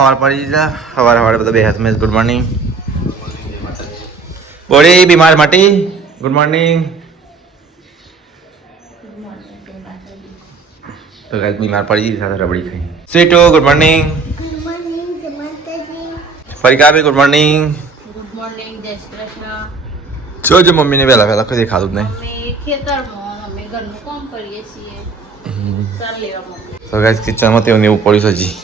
સવાર પડી જા સવાર સવારે બધા બે હાથ મેં ગુડ મોર્નિંગ બોડી બીમાર માટી? ગુડ મોર્નિંગ તો ગાઈસ બીમાર પડી ગઈ સાથે રબડી ખાઈ. સ્વીટો ગુડ મોર્નિંગ ફરિકા બી ગુડ મોર્નિંગ ગુડ મોર્નિંગ જય શ્રી કૃષ્ણ. જો જો મમ્મીને વહેલા વહેલા કદી ખાધું જ નહીં. ખેતરમાં અમે ઘરનું કામ કરીએ છીએ. ચાલ તો ગાઈસ કિચનમાં તેવું એવું પડ્યું છે હજી.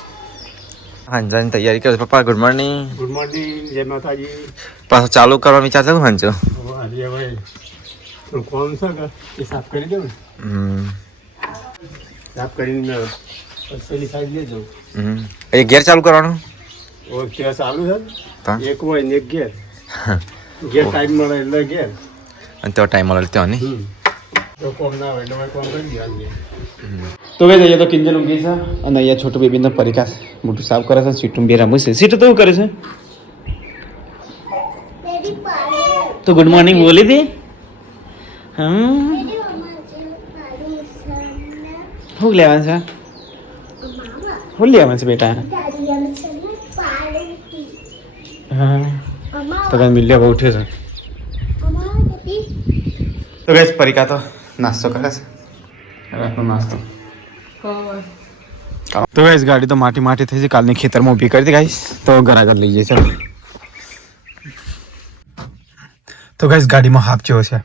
હાંજાની તૈયારી કરો. પપ્પા ગુડ મોર્નિંગ ગુડ મોર્નિંગ જય માતાજી. પાછો ચાલુ કરવા વિચાર છે? હાંજો કોમ છે એ સાફ કરી દઉં હમ. સાફ કરીને પેલી સાઈડ લેજો. હમ. એ ગેર ચાલુ કરવાનો? ઓ ત્યાં ચાલુ છે? એક હોય ને એક ગેર ગેર ટાઈમ મળે એટલે ગેર અને તો ટાઈમ મળે ત્યાં નહીં? તો કોમ ના હોય એટલે કોમ કરી દેવાનું તો ભાઈ અહીંયા તો કિંજલ ઊંઘી છે અને અહીંયા છોટું બેબીનો પરિકાસ મોટું સાફ કરે છે, સીટું બે રમું છે. સીટું તો કરે છે? તો ગુડ મોર્નિંગ બોલી દે હમ. શું લેવાનું છે? શું લેવાનું છે બેટા? હા. તો કાંઈ મિલ્યા બહુ ઉઠ્યો છે. તો ગઈ પરિકા તો નાસ્તો કરે છે. રાતનો નાસ્તો. તો ગાઈસ ગાડી તો માટી માટી થઈ છે. કાલની ખેતરમાં ઊભી કરી ગાઈસ તો ઘર આગળ લઈ જઈએ ચાલો. તો ગાઈસ ગાડીમાં હાફ જેવો છે.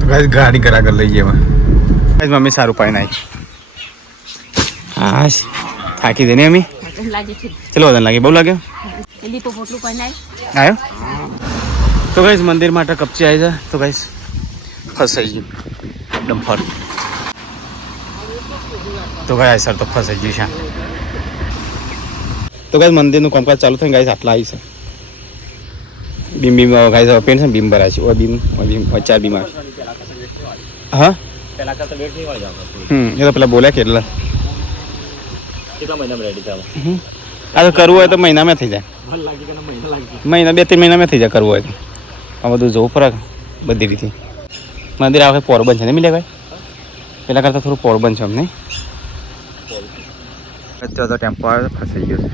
તો ગાઈસ ગાડી ઘર આગળ લઈ જઈએ ગાઈસ મમ્મી સારું પાણી નાખી. હા થાકી દે ને અમી ચલો વધારે લાગે? બહુ લાગ્યો આવ્યો? તો ગાઈસ મંદિર માટે કપચી આવી જાય તો ગાઈસ ફસાઈ ગયું. ડમ્ફર. તો ગાય સર તો ફસાઈ ગયું છે. તો ગાય મંદિરનું કામકાજ ચાલુ થઈને ગાય આટલા આવી છે. બીમ બીમ ગાય પેન છે બીમ ભરાય છે. ઓ બીમ ઓ બીમ ચાર બીમ આવે હા? હમ એ તો પેલા બોલ્યા કેટલા હમ. આ તો કરવું હોય તો મહિનામાં થઈ જાય. મહિના બે ત્રણ મહિનામાં થઈ જાય કરવું હોય તો. આ બધું જોવું પડે બધી રીતે. મંદિર આ વખતે પોરબંધ છે ને મિલે પેલા કરતાં થોડું પોરબંધ છે અમને. અત્યારે તો ટેમ્પો આવ્યો ફસાઈ ગયો છે.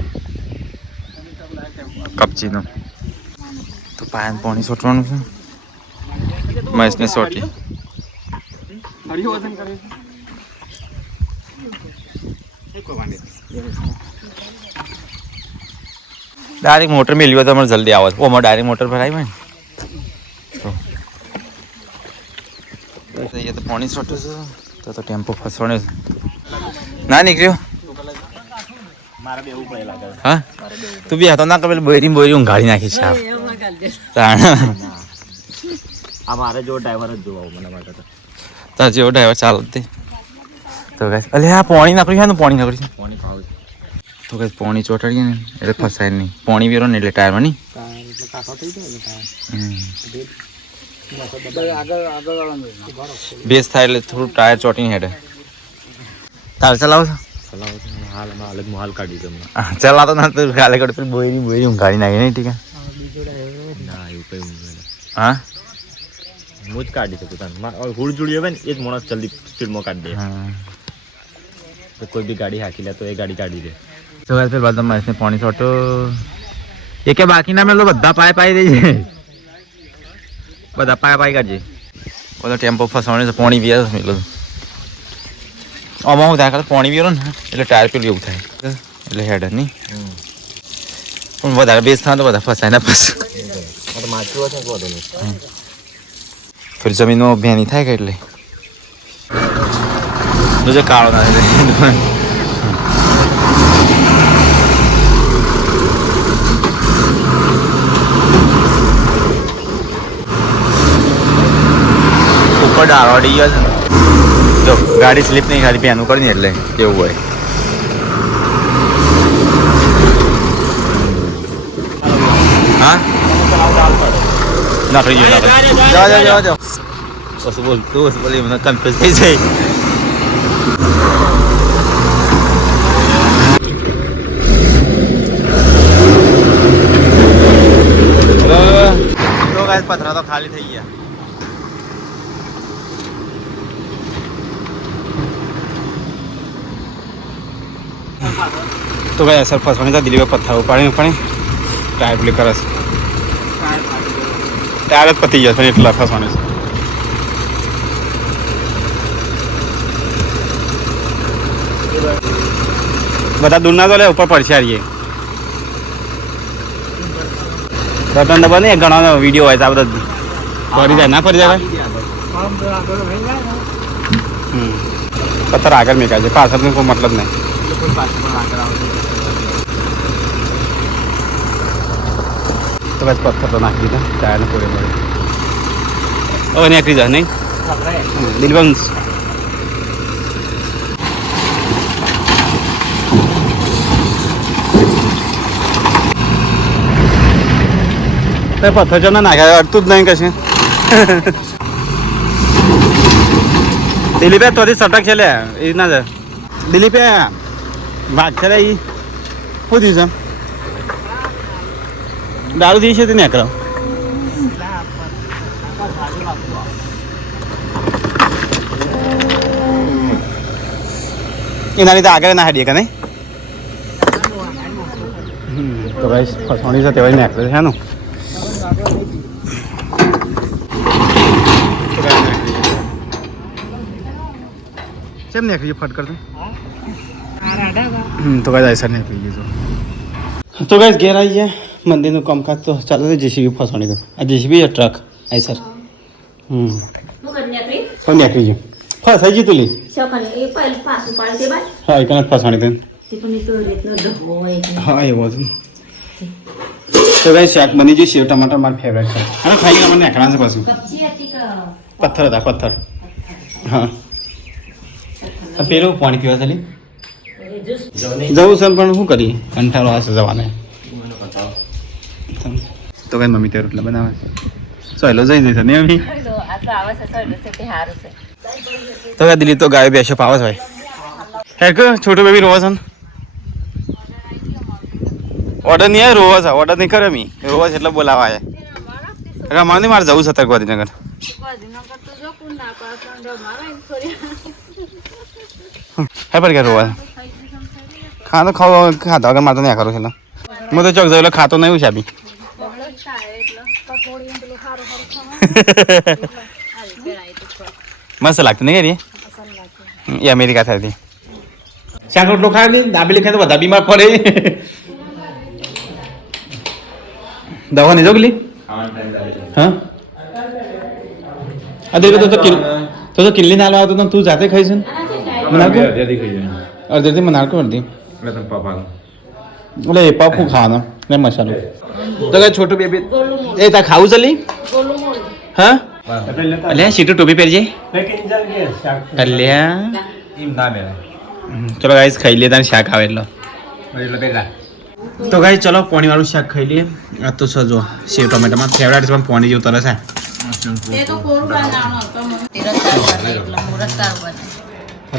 કપચીનો. તો પાયન પાણી સોટવાનું છે. મહેશને સોટી. ડાયરેક્ટ મોટર મેળવી હોય તો તમારે જલ્દી આવો. ઓમાં ડાયરેક્ટ મોટર ભરાય ને? અહીંયા તો પાણી છોટું છે. તો તો ટેમ્પો ફસવાનો ના નીકળ્યો? હા? તું બી હતો ના કપેલ બોરી બોરી ગાડી નાખી છે તાણ. આ મારે જો ડ્રાઈવર જ જોવા મને માટે તો. જેવો ડ્રાઈવર ચાલો તે તો ગાઈસ અલે આ પાણી નાખ્યું છે ને પાણી નાખ્યું છે. કોની ખાવું તો ગાઈસ પાણી ચોટાડીએ ને એટલે ફસાય નહીં. પાણી વેરો ને એટલે ટાયરમાં નહીં. હમ. બેસ થાય એટલે થોડું ટાયર ચોટીને હેડે તાર ચલાવો છો ચલાવો તો હાલમાં અલગ હાલ કાઢી તમને હા, ચલાતો ના તો કાલે કડે પેલી બોરી બોરી ઊંઘાડી નાખી નહીં ઠીક ના એવું કઈ ઊંઘ નહીં. હા હું જ કાઢી શકું તને મારે હુડ જોડી હોય ને એ જ માણસ જલ્દી સ્પીડમાં કાઢી દે હા તો કોઈ બી ગાડી હાકી લે તો એ ગાડી કાઢી દે તો ગાઈસ પેલા બધા મહેશને પાણી છોટો એકે બાકી ના મેલો બધા પાય પાઈ દેજે બધા પાય પાય કાઢજે. બધા ટેમ્પો ફસવાનો છે, પાણી પીએ મેલો આમાં હું થાય ખબર પાણી પીરો ને, એટલે ટાયર પેલું એવું થાય. એટલે હેડ નહીં. પણ વધારે બેસ થાય તો બધા ફસાય ના ફસ આ તો માછલું હશે ને વધુ નહીં ફિર જમીનમાં ભેની થાય કે એટલે? જોજે કાળો ના થાય ઉપર ડાળો અડી ગયો છે ને. જો ગાડી સ્લીપ નહીં ખાલી પેનું કરી ને એટલે એવું હોય. હા? નાખી ગયો નાખી જાઓ જાઓ જાઓ જાઓ પછી બોલ તું પછી બોલી મને કન્ફ્યુઝ થઈ જાય. તો ગાઈસ પથરા તો ખાલી થઈ ગયા. તો ભાઈ અસર ફસવાની તો દિલીપે પથ્થર ઉપાડી ટાયર પેલી કરે છે. ટાયર જ પતી જશે એટલા ફસવાની છે. બધા દૂરના તો લે, ઉપર પડશે રતન દબા નહીં ઘણા વીડિયો હોય તો આ બધા ફરી જાય, ના ફરી જાય. પથ્થર આગળ મેકાય છે, પાછળનો કોઈ મતલબ નહીં. તો બસ પથ્થર તો નાખી દીધા ટાયરને પૂરે પડે હવે નીકળી જાય નહીં દિલવંશ પથ્થર ના નાખ્યા અડતું જ નહીં કશું દિલીપે તોથી સટક છે લે એ ના દિલીપે ભાગ છે એ શું થયું છે દારૂ છે તે નેકરો એના લીધે આગળ ના હાડીએ કે નહીં? તો ભાઈ ફસવાની છે તેવાય નેકળે છે હેનું. કેમ નાખી ફટ કરતું? હમ, તો ગાય સર નાખી ગયું તો ગાય ઘેર આવી ગયા મંદિરનું કામકાજ તો ચાલે છે જેસીબી ફસવાની તો. આ જેસીબી ટ્રક. આઈ સર. હમ. કરી નીકળી તો નીકળી ગયું ફસાઈ ગયું તું લી એ હા તો. તે પણ એ તો ડબ્બો હોય. એટલે. હા એવો હતું તો કઈ શાક બની ગયું સેવ ટમાટર મારું ફેવરેટ છે. અરે ખાઈ ગયા મને નીકળવા છે પાછું પથ્થર હતા પથ્થર. હા. પેલું પાણી પીવા ચાલી જવું સર પણ શું કરીએ? કંટાળો આવશે જવાને. તો કઈ મમ્મી તે રોટલા બનાવે સો હેલો જઈ જઈશ ને મમ્મી તો છે છે કઈ દિલ્હી તો ગાય બેસો પાવે છે ભાઈ હે કે છોટું બેબી રોવા છે ઓર્ડર નહીં આવે રોવા છે ઓર્ડર નહીં કરે મી રોવા છે એટલે બોલાવા આવે રમણ નહીં મારે જવું છે અત્યારે ગાંધીનગર હે પર કે રોવા છે ખાતો ખાવ ખાતો વગર મારે તો નહીં કરું છે હું તો ચોક જાઉં એટલે ખાતો નહીં શાબી મસ્ત લાગતું નહીં કરી એ અમેરિકા થતી. શાક રોટલો ખાય નહીં દાબેલી ખાય તો બધા બીમાર પડે. દવા નહીં જોગલી? હા? આ દેખ તો તો તો તો કિલ્લી ના લાવતો તો તું જાતે ખાઈશ ને? અડધેથી મને નાખો અડધી એટલે પાપું ખાવાનો. ને મસાલો. તો કે છોટું બેબી એ તા ખાવું ચલી હા? અલ્યા સીટું ટોપી પહેરજે. અલ્યા. ચલો ગાઈસ ખાઈ લે તને શાક આવે એટલો. તો ગાઈ ચલો પોણી વાળું શાક ખાઈ લઈએ. આ તો સજો સેવ ટમેટામાં. ફેવરેટ પણ પોણી જેવું તરસ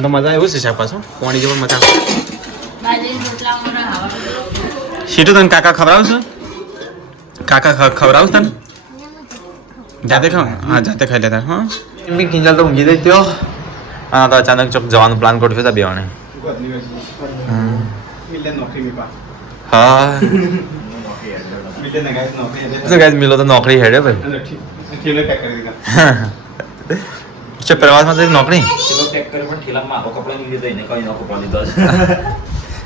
તો મજા એવું છે શાક પાછું. પોણી જેવું મજા બાજરી રોટલા મને ખાવા સીટું તને કાકા ખવડાવશું કાકા ખ- ખવડાવશ તને જાતે ખાવ હા જાતે ખાઈ લેતા હા બી કિંજલ તો ઊંઘી ત્યો અને તો અચાનક ચોક જવાનો પ્લાન ગોઠવ્યો હતા બેવાને હા તો ગાઈસ મિલો તો નોકરી હેડે ભાઈ છે પ્રવાસમાં તો નોકરી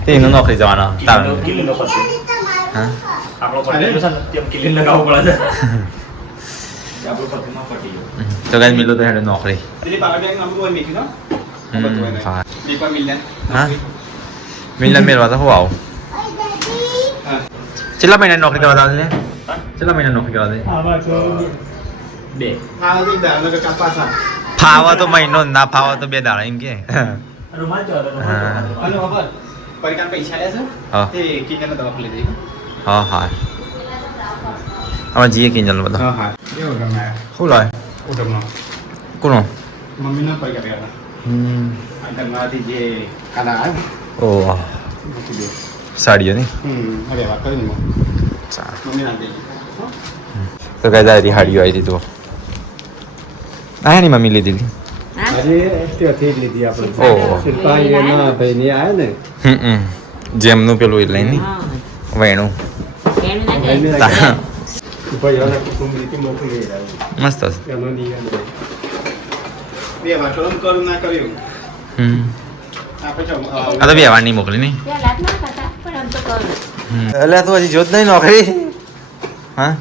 તે એનું નોકરી જવાનો હા તો ગાઈસ મિલો તો હેડે નોકરી હા મિલન મેળવા તો હું આવું કેટલા મહિના નોકરી કરવા દાદા ને કેટલા મહિના નોકરી કરવા દે ફાવા તો મહિનો ના ફાવા તો બે દાડા એમ કે હા હા હા હા આમાં જઈએ કિંજલ બધા શું લાવે કોનો મમ્મીના પૈકા ગયા હમ હતા ઘરમાંથી જે કાલા આવ્યો ઓ સાડીઓ ની હમ હવે વાત કરી ને મમ્મી ના દે તો કઈ દારી હાડીઓ આવી દીધું આ ની મમ્મી લીધી હતી. જેમનું પેલું એટલે નહીં વેણું. મસ્ત બે આ તો વ્યવહાર નહીં મોકલી નહીં એટલે તું હજી જોત નહીં નોકરી? હા?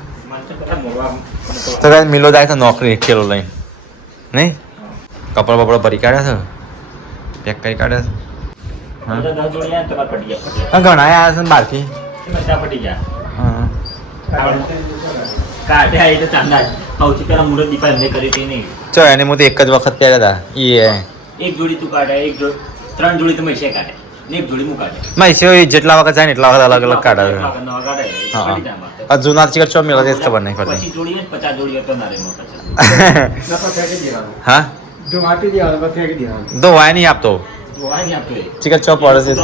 તો મિલો જાય તો નોકરી ખેલો લઈને. નહીં? કપડા બપડા ભરી કાઢ્યા છે? પેક કરી કાઢ્યા છે? હા. ઘણા આવ્યા છે બહારથી. ચા એને હું તો એક જ વખત પહેર્યા હતા એ. એક જોડી તું કાઢે એક જોડી ત્રણ જોડી તો મહેશે કાઢે. ને એક જોડી હું કાઢે. માહિતી જેટલા વખત જાય ને એટલા વખત અલગ અલગ કાઢે જૂના ચિકટ ચો મેળવે જ ખબર નહીં દેવાનું. હા? જો વાટી દેવાનું, પછી ફેંકી દેવાનું. તો વાય નહીં આપતો. જોવાય નહીં આપતો એ. ચિકટ ચો પડે છે તો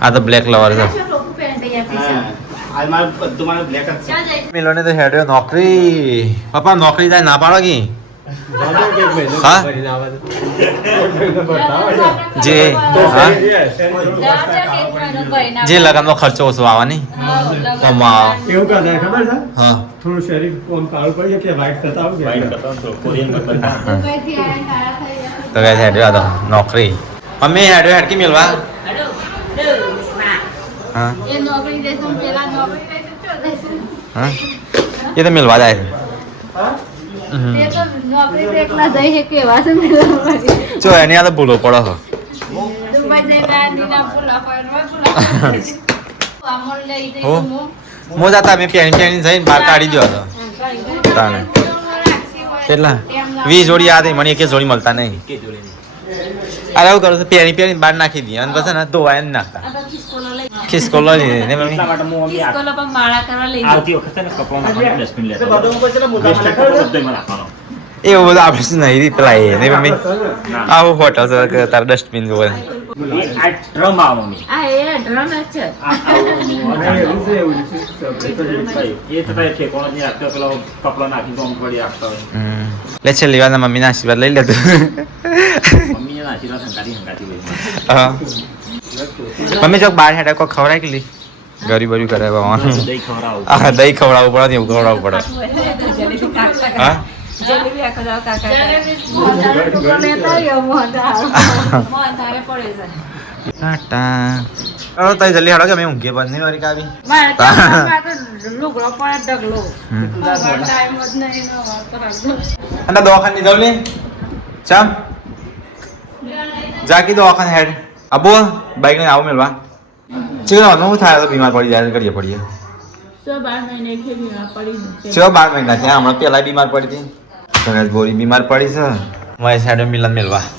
આ તો બ્લેક. લવર છે. જ? મિલોને તો હેડ્યો નોકરી. પપ્પા નોકરી જાય ના પાડો કી? ને. જે લગન જે લગનનો ખર્ચો ઓછો આવે નહીં હા, લગન કમાવા. એવું કાં ખબર છે? હા. થોડું શરીર કાળું પડી કે થતા કે હેડ્યો નોકરી. મમ્મી હેડ્યો હેડકી ના. હા એ નોકરી દેશે પેલા નોકરી દેશે તો દેશે. હા એ તો મિલવા જાય છે હમ. તે તો નોકરી તો એકલા જઈ છે કેવા છે મેળવવા. જો એની આ તો ભૂલો પડો છો દુબઈ જઈને નીના ફૂલા પાડે, રોય આમોલ લઈ જઈ હો. હું જતા મેં જઈને બહાર કાઢી દ્યો હતો તાણે. કેટલા વીસ જોડી આ મને એક જોડી મળતા નહીં કે જોડે નહીં. અરે એવું કરો પેરી પેરી બહાર નાખી દઈએ અને પછી ને ધોવાય નાખતા. લઈ ખિસકો લઈ લીધી ને મમ્મી? લઈ ને લેતો. એવું બધું આપણે નહીં પેલા એ નહીં મમ્મી? ના. આવું હોટલ છે કે ડસ્ટબિન જોવે લે આ drum આવે મમ્મી. આ એ ડ્રમ જ છે. આ- આવું ના, એવું છે, એવું તો કઈ ઠેકાણો જ નહીં રાખતો, પેલો કપડો નાખી તો આમ પડી રાખતો હોય. હમ. લે છે લેવાના મમ્મીના આશીર્વાદ લઈ લેતું મમ્મીએ નાખી તો સંગાતી સંગાતી હોય. હા. મમ્મી જો બાર હેડા કોઈ ખવડાય કે લી ગરી બરી કરે બાવાનું દહીં ખવડાવું. આ દહીં ખવડાવવું પડે ને એવું ખવડાવવું પડે હા જલેબી આખો કાકા જલેબી પડે છે ટાટા તઈ જલ્દી હાડો કે મેં ઊંઘે બંધ નહીં વારી કાવી મારે તો લુગડો પડે ડગલો ટાઈમ જ નહીં નો વાતો રાખજો અને દવાખાને જાવ ને ચામ જાકી દવાખાને હેડ આબો બાઈક લઈને આવો મેલવા ચીકણ હું થાય તો બીમાર પડી જાય કરીએ પડીએ છ બાર મહિના છે હમણાં પેલા બીમાર પડી હતી ગણેશ બોરી બીમાર પડી છે મહેશ હેડો મિલન આટલા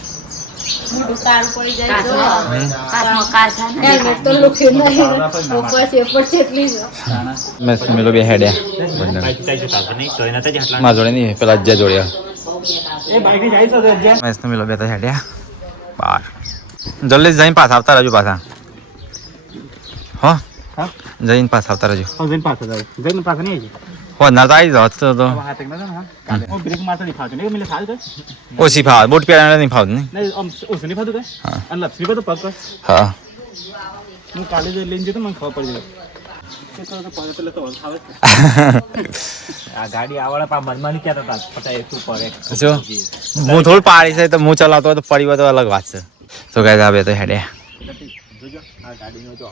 મારા જોડે નહીં પેલા જોડ્યા એ બાઈક જાય છે તો જ્યાં મહેશ મેલો બે હેડ્યા બાર. જલ્દી જઈને પાછા આવતા રહેજો પાછા. હો? જઈને પાછા આવતા રહેજો. જઈને પાછા જઈને પાછા નહીં હો ના તો આવી જાવ તો તો. ઓછી ફાવ બોટ પહેરવા નહીં ફાવતું નહીં ઓછું નહીં ફાવતું હા. અને લપસી બધું પગ હા. હું કાલે લઈને જતો મને ખબર પડી જાય તો તો આવે. આ ગાડી આવડે પા મનમાં નહીં કહેતા હતા. પટાય શું પડે જો હું થોડું પાડી છે તો હું ચલાવતો હોય તો પડી હોય તો અલગ વાત છે. તો કહે આવે તો હેડે. તો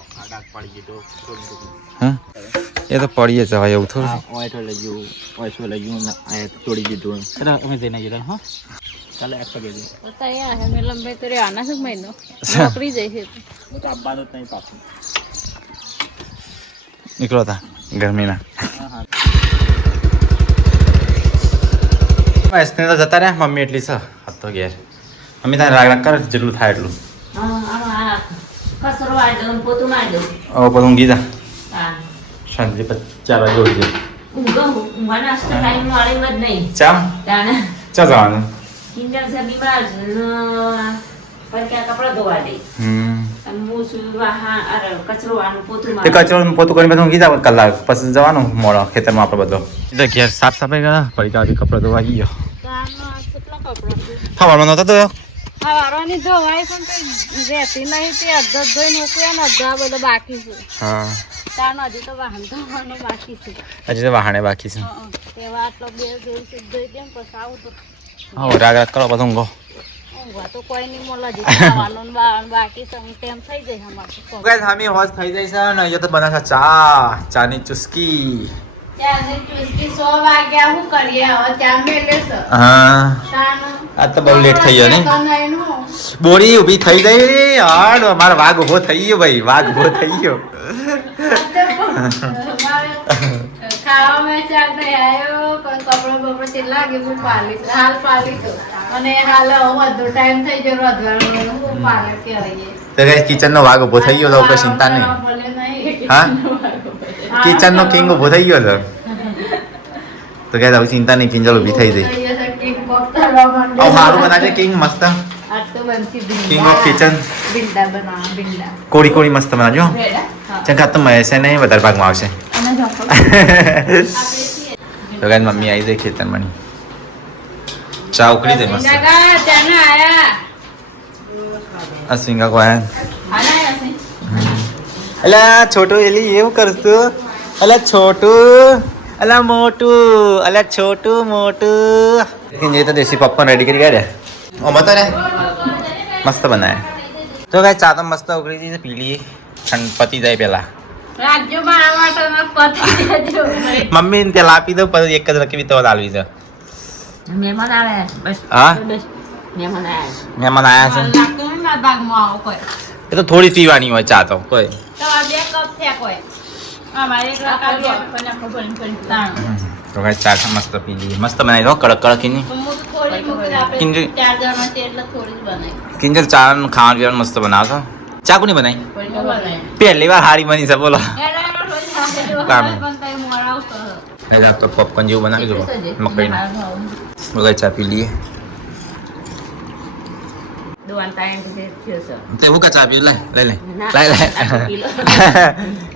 એ તો પડીએ જ ભાઈ એવું થોડું. આ ઓયટો લઈ ગયું ઓયસો લઈ ગયું ને તોડી દીધું એટલે અમે જઈને હા. કાલે એક પગે જઈએ. તો હે મેં લંબાઈ તો આના શું મહિનો. નોકરી છે. હું તો આપવાનું જ નહીં પાછું. નીકળો તા ગરમીના. મહેશને તો જતા રહ્યા મમ્મી એટલી છે હતો ઘેર. મમ્મી તને રાગ રાગ કર જેટલું થાય એટલું. ઓ દઉં ઊંઘી જા. હા. ચાર વાગે ઉઠજે. ચા? ચા જવાનું. છે બીમાર ક્યાં કપડાં ધોવા દે. હમ. કચરો આનું પોતું કરીને પછી ઊંઘી જાવ કલાક પછી જવાનું મોડો ખેતરમાં આપણે બધો. એટલે ઘેર સાફ સફાઈ કરા પડી કાઢી કપડા ધોવા ગયો. થવાનું નહોતો તો સવારોની ધોવાય પણ રહેતી નહીં તે અડધો ધોઈ મૂક્યા ને અડધો આ બધો બાકી છે. હા. હજી તો વાહન બાકી છે. વાહણે બાકી છે. તેવા આટલો બે ધોઈ છે ધોઈ દેમ પછી આવું તો. હા રાગ રાગ કરો બધું ઊંઘો. ચાની ચુસ્કી. હા તો બહુ લેટ થઈ ગયો ને. બોરી ઊભી થઈ ગઈ. હાડ મારો વાઘ ઊભો થઈ ગયો ભાઈ વાઘ ઊભો થઈ ગયો. ખાવામાં ચાર થઈ આવ્યો કોઈ કપડો બપડો કેટલા લાગે હું પાલી હાલ પાલી તો અને હાલ વધુ ટાઈમ થઈ ગયો રોધવાનો હું પાલે કહેવાય તો ગાઈસ કિચન નો વાગ ઊભો થઈ ગયો તો કોઈ ચિંતા નહીં. હા? કિચન નો કિંગ ઊભો થઈ ગયો તો? તો ગાઈસ હવે ચિંતા નહીં કિંજલ ઊભી થઈ ગઈ હવે મારું બનાવજે કિંગ મસ્ત. કિંગ ઓફ કિચન ભીંડા બનાવવા ભીંડા કોળી કોળી મસ્ત બનાવજો ચંખા તો મહેશે નહીં વધારે ભાગમાં આવશે તો ગાય મમ્મી આવી જાય ખેતરમાં ચા ઉકળી જાય મસ્ત કોયા અશ્વિંગા કો આયા આના હશે અલા છોટું એલી એવું કરતું અલા છોટું અલા મોટું અલા છોટું મોટું જે તો દેશી પપ્પા રેડી કરી ગયા ઓ મતો રે મસ્ત બનાય. તો કઈ ચા તો મસ્ત ઉકળી દીધી પી લઈએ. ઠંડ પતી જાય પેલા મમ્મી ને ત્યાં આપી દો પછી એક જ રકમી તો લાવી દો મહેમાન આવે બસ. હા? મહેમાન આવે મહેમાન આયા છે. એ તો થોડી પીવાની હોય ચા તો કોઈ. તો આ બે કપ થયા કોઈ. ચા મસ્ત પી લઈએ. મસ્ત બનાવી દો કડક કડક કિંજલ. ચા ખાવાનું પીવાનું મસ્ત બનાવશો ચા કોની બનાવી પહેલી વાર હારી બની છે બોલો. આ તો પોપકોર્ન જેવું બનાવી દો. મકઈનું. વગર ચા પી લઈએ. તે હું ચા પી લે લે લે. ના, લે.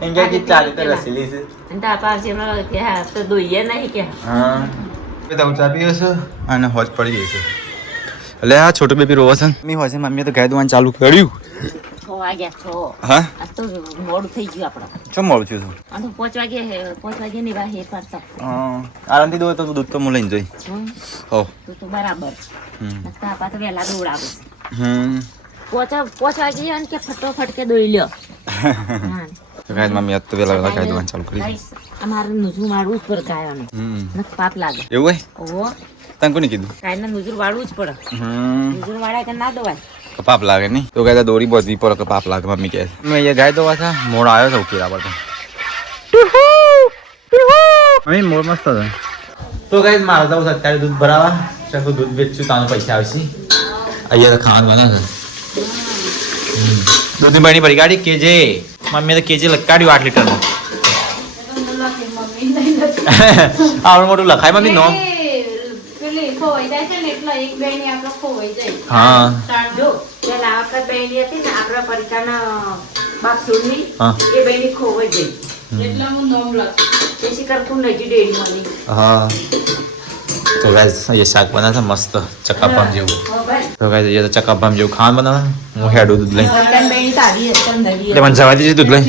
એમ કે ચા લીધે રસી લીધી. અને તાર પાસે હમણાં કે હા, તો દોઈએ નહીં કે હા. તો હું ચા છું. અને હોજ પડી જશે એટલે આ છોટું બેબી રોવા છે મમ્મી હોજે મમ્મીએ તો ગાય દુવાન ચાલુ કર્યું. છ વાગ્યા છ હા. આ તો મોડું થઈ ગયું આપણે. શું મોડું થયું છું? આ તો પાંચ વાગે હે પાંચ વાગે ની વાહે પાડતા. હા આરામથી દો તો દૂધ તો હું લઈને જઈ હો. તો તો બરાબર. હમ. તાપા તો વહેલા દોડાવે છે. હમ. પોચ પોચ વાગે અને કે ફટોફટ કે દોઈ લ્યો. હા. તો ગાય મમ્મી તો વેલા વેલા ગાય દવાન ચાલુ કરી ગાઈસ, અમારે નુજુ મારવું જ પડે ગાયોને હમ. નક પાપ લાગે. એવું હોય? ઓહો. તને કોને કીધું? ગાયને નુજુર વાળવું જ પડે. હમ. નુજુર વાળાય કે ના દવાય? પાપ લાગે નહીં. તો ગાય દોરી બોધવી પર પાપ લાગે મમ્મી કહે મેં એ ગાય દવા થા મોડ આવ્યો છે ઉકેલા પર મમ્મી મોડ મસ્ત હતો તો ગાય મારા જવું અત્યારે દૂધ ભરાવા. ચકુ દૂધ વેચશું તાનો પૈસા આવશે. અહીંયા તો ખાવાનું બના છે. દૂધની બની પડી ગાડી કેજે. મમ્મીએ તો કેજી લખાડ્યું આઠ લીટરનું આવડું મોટું લખાય મમ્મી નો પેલી ખોવાઈ જાય છે ને એટલે એક બેની આપણે ખોવાઈ જાય હા હા તે શિકાર તું નજી ડેરી મળી હા તો ગાઈસ એ શાક બનાવે છે મસ્ત ચકાપામ જેવું. તો ગાઈસ એ તો ચકાપામ જેવું ખાવાનું બનાવે હું હેડું દૂધ લઈ એટલે મને જવા દીજે દૂધ લઈ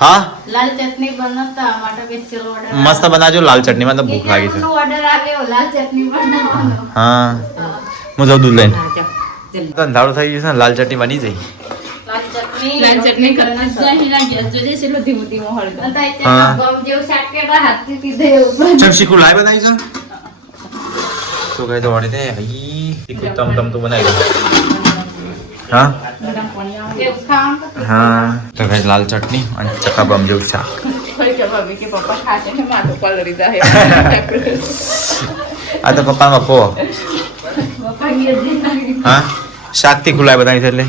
હા? લાલ ચટણી બનાવતા માટે સ્પેશિયલ ઓર્ડર મસ્ત બનાવજો લાલ ચટણીમાં તો ભૂખ લાગી છે. ઓર્ડર આવ્યો લાલ ચટણી બનાવવાનો. હા. હું જાઉં દૂધ લઈને. અંધારું થઈ ગયું છે ને લાલ ચટણી બની જઈ લાલ ચટણી ચટણી. ગમ જેવું શાક કેવા હાથથી પીધે ઉપર ચમચી શીખું લાઈ બનાવી છે. તો કઈ તો વાળી દે હઈ તમ તમ તો બનાવી હા હા તો કઈ લાલ ચટણી અને ચકાબામ જેવું શાક આ તો પપ્પા પો હા શાકથી ખુલાય બનાવી છે એટલે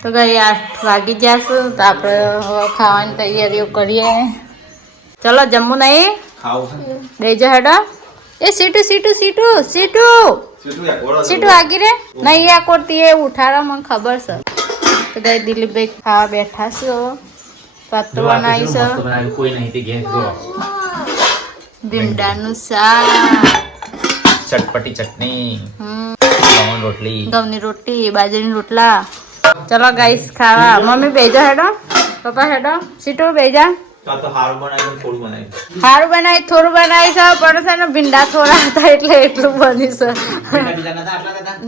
તો ગઈ આઠ વાગી જશું તો આપણે ખાવાની તૈયારીઓ કરીએ ચલો જમવું નહીં ખાવું દેજો હેડો એ सीटू सीटू सीटू सीटू સીટુ આગી રે? નહીં આ કોરતી એ ઉઠાડા મને ખબર છે. તો ગઈ દિલીપભાઈ ખાવા બેઠા છો. પાત્ર બનાવી છે કોઈ નહીં તે ગેસ જો. ભીમડાનું શાક. ચટપટી ચટણી. ગવની રોટલી. ગવની રોટલી બાજરીની રોટલા. ચલો ગાઈસ ખાવા. મમ્મી બેજા હેડો. પપ્પા હેડો. સીટુ બેજા હારું બનાવી થોડું બનાવી છે પણ છે ને ભીંડા થોડા હતા એટલે એટલું બની છે.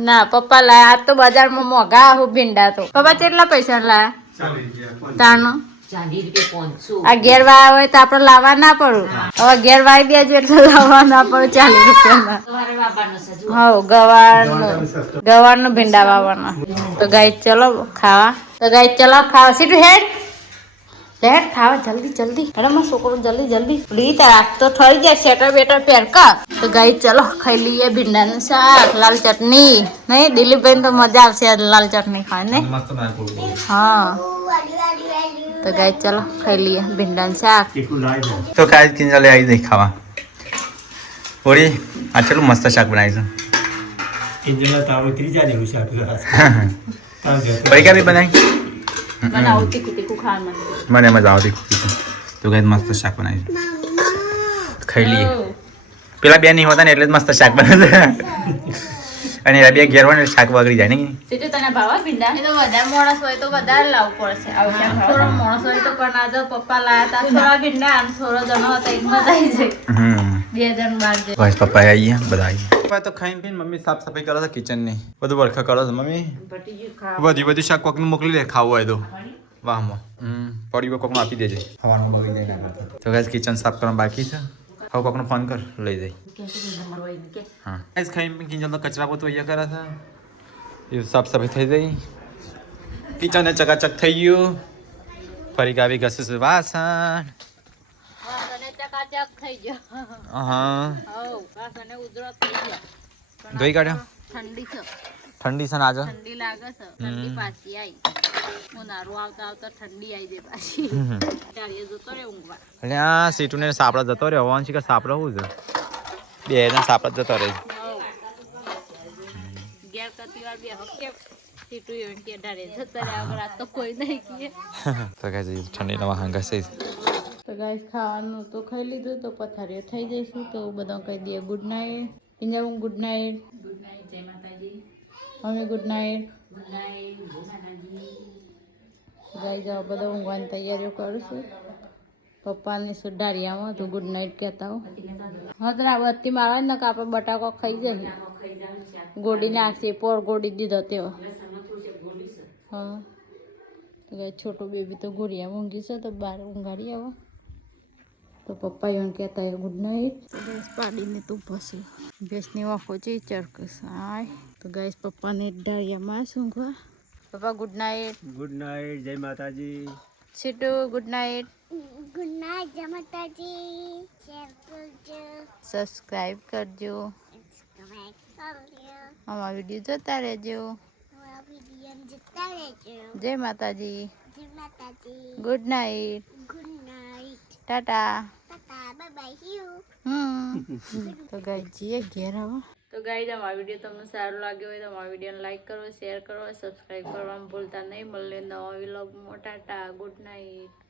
ના પપ્પા લાયા આજ તો બજારમાં મોંઘા આવું ભીંડા તો. પપ્પા કેટલા પૈસા લાયા? તાનો? આ ઘેર વાયા હોય તો આપડે લાવવા ના પડું. હવે અગિયાર વાઈ દેજો એટલે લાવવા ના પડે ચાલીસ રૂપિયા હવ ગવારનું. ગવારનું ભીંડા વાવવાના. તો ગાય ચલો ખાવા. તો ગાય ચલો ખાવા. સીધું હેડ. લેટ ખાવા જલ્દી જલ્દી. અરે મારો છોકરો જલ્દી જલ્દી. પ્લીઝ તારા તો થઈ જાય સ્વેટર બેટર પહેર કર તો ગાઈ ચલો ખાઈ લઈએ ભીંડાનું શાક લાલ ચટણી. નહીં દિલીપભાઈ તો મજા આવશે લાલ ચટણી ખાવાની હા. તો ગાઈ ચલો ખાઈ લઈએ ભીંડાનું શાક. તો કાંઈ કિંજલે આવી જઈ ખાવા. ઓરી આ ચલો મસ્ત શાક બનાવીશું કિંજલના તારું ત્રીજા જેવું શાક પૈકા બી બનાવી? બનાવું તીખું તીખું ખાવાનું મને મજા આવતી ખુશી તો કઈ મસ્ત શાક બનાવ્યું ખાઈ લઈએ. પેલા બે નહીં હોતા ને એટલે જ મસ્ત શાક બને અને એ બે ઘેર હોય ને શાક બગડી જાય ને સીધું તને ભાવા ભીંડા? એ તો વધારે મોણસ હોય તો વધારે લાવવું પડશે. થોડો મોણસ હોય તો પણ આજે પપ્પા લાયા તા થોડા ભીંડા આમ થોડો જણો હતો એક જાય. છે હમ. બે જણ બાર જાય બસ પપ્પા આવી ગયા બધા આવી ગયા તો ખાઈને પીને મમ્મી સાફ સફાઈ કરો છે કિચનની બધું વરખા કરો છો મમ્મી બધી બધી શાક કોકનું મોકલી દે ખાવું હોય તો વાહમાં હમ પડી કોકમાં આપી દેજે ખાવાનું બગડી જાય તો ગાઈસ કિચન સાફ કરવાનું બાકી છે હવે કોકનો ફોન કર લઈ જાય હા ગાઈસ ખાઈને પીને કિચન તો કચરા પોતું અહીંયા કરે છે એ સાફ સફાઈ થઈ ગઈ કિચન ચકાચક થઈ ગયું ફરી ગાવી ઘસે વાસણ વાસણે થઈ ગયો. હા. હવ વાસણે ઉધરો થઈ ગયા. ધોઈ કાઢ્યો? ઠંડી છે. ઠંડી છે ને આજે? ઠંડી લાગે છે. ઠંડી પાછી આવી ઉનાળું આવતા આવતા ઠંડી આવી જાય પાછી. ચાલીએ જતો રે ઊંઘવા. એટલે આ સીટુને સાપડા જતો રહ્યો. હોવાનું કે સાપડો શું છે? બે ને સાપડા જતો રહે. હવ કરતી વાર બે હકે. સીટું એવન કે ડારે જતા રહ્યા વગર તો કોઈ નહીં ઠંડી તો કહે છે. તો ગાઈસ ખાવાનું તો ખાઈ લીધું તો પથારીઓ થઈ જઈશું તો બધા કહી દઈએ ગુડ નાઇટ ઇન્જાવું ગુડ નાઇટ ગુડ નાઇટ જય માતાજી. અમે ગુડ નાઇટ ગુડ નાઇટ ગાઈ જાઓ બધા ઊંઘવાની તૈયારીઓ કરું છું. પપ્પાની સુડારિયામાં તો ગુડ નાઇટ કહેતા હો. હા તો આ બત્તી મારવા ને આપણે બટાકો ખાઈ જાય ગોડી નાખશે પોર ગોડી દીધો તેઓ. હા. ગાય છોટું બેબી તો ગોળિયા ઊંઘી છે તો બહાર ઊંઘાડી આવો. તો પપ્પા એવું કહેતા હોય ગુડ નાઇટ ગેસ પાડીને તું ભસી ભેંસની વાંખો ચીચર ચરકસ આય તો ગાઈસ પપ્પાને ડાળિયામાં સૂંઘવા. પપ્પા ગુડ નાઇટ ગુડ નાઇટ જય માતાજી. છીટુ ગુડ નાઇટ ગુડ નાઇટ જય માતાજી. શેર કરજો. સબસ્ક્રાઈબ કરજો. અમારા વીડિયો જોતા રહેજો. જય માતાજી. જય Mataji. Good night good night tata tata bye bye you તો ગાઈ જઈએ ઘેર આવો તો ગાઈ અમારો વીડિયો તમને સારો લાગ્યો હોય તો અમારા વિડીયોને લાઈક કરો શેર કરો સબસ્ક્રાઈબ કરવાનું ભૂલતા નહીં. મળે નવા વ્લોગ મોટા ટા ગુડ નાઇટ.